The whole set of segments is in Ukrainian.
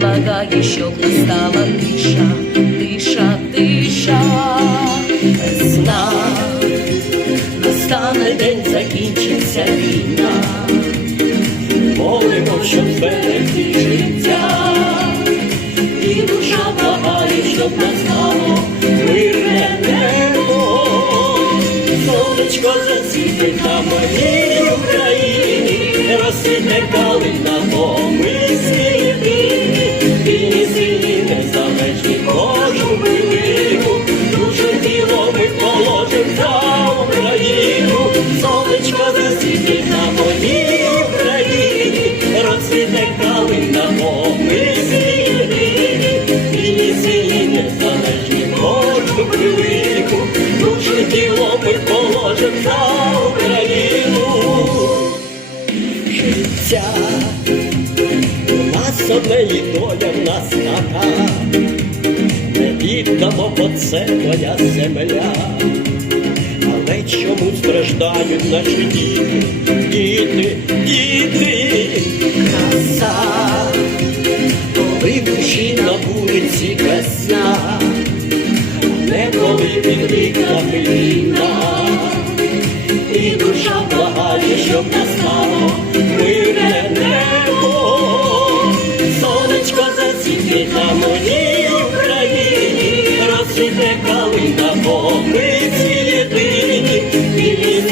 благає, щоб настала тиша, тиша, тиша, весна, настане день, закінчиться війна, молимо, щоб зберегти життя, і душа благає, щоб настало мирне небо, сонечко засвітить на моїй Україні, розсвіте калина, бо розсвіте калина, бо ми світи, вільні, сильні, незалежні кожну хвилину, душу тіло ми положим за Україну життя. У нас одне і доля в нас така, не віддамо, бо це моя земля. Але чому страждають наші діти, діти, діти, не коли під вікнами і душа благає, щоб настало мирне небо, сонечко засіти на моїй Україні, розсвіте калина, бо ми єдині.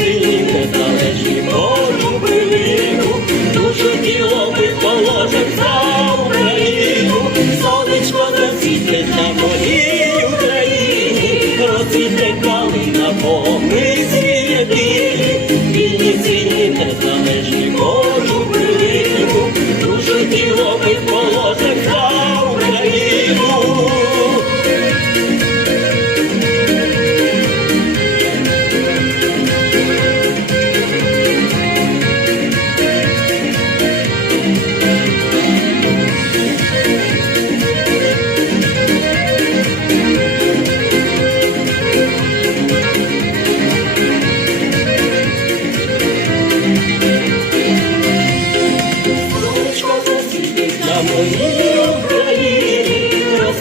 também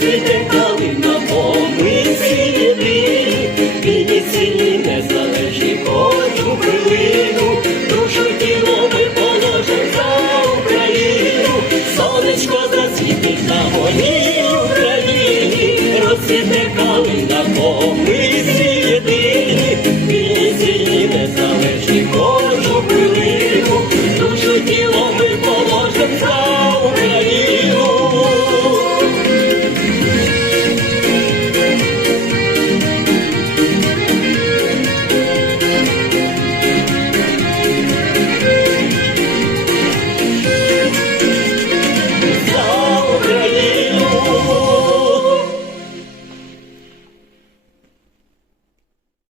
цвіте калина, бо ми цілі, незалежні кожну хвилину, душу тіло ми положимо за Україну, сонечко зацвітить на моїй Україні.